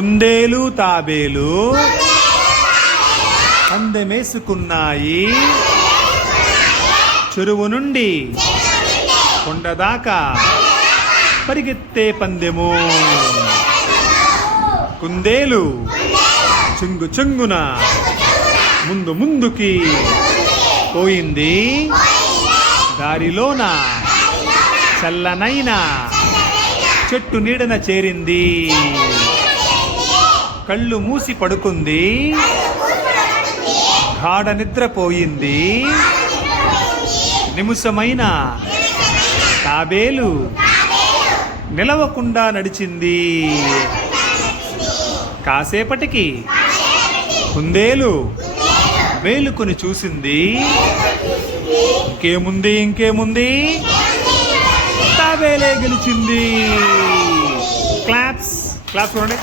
కుందేలు తాబేలు పందెమేసుకున్నాయి. చెరువు నుండి కొండదాకా పరిగెత్తే పందెము. కుందేలు చెంగు చెంగున ముందు ముందుకి పోయింది. దారిలోన చల్లనైన చెట్టు నీడన చేరింది. కళ్ళు మూసి పడుకుంది. గాఢ నిద్రపోయింది. నిమిషమైన తాబేలు నిలవకుండా నడిచింది. కాసేపటికి కుందేలు మేలుకొని చూసింది. ఇంకేముంది తాబేలే గెలిచింది. క్లాప్స్ చూడండి.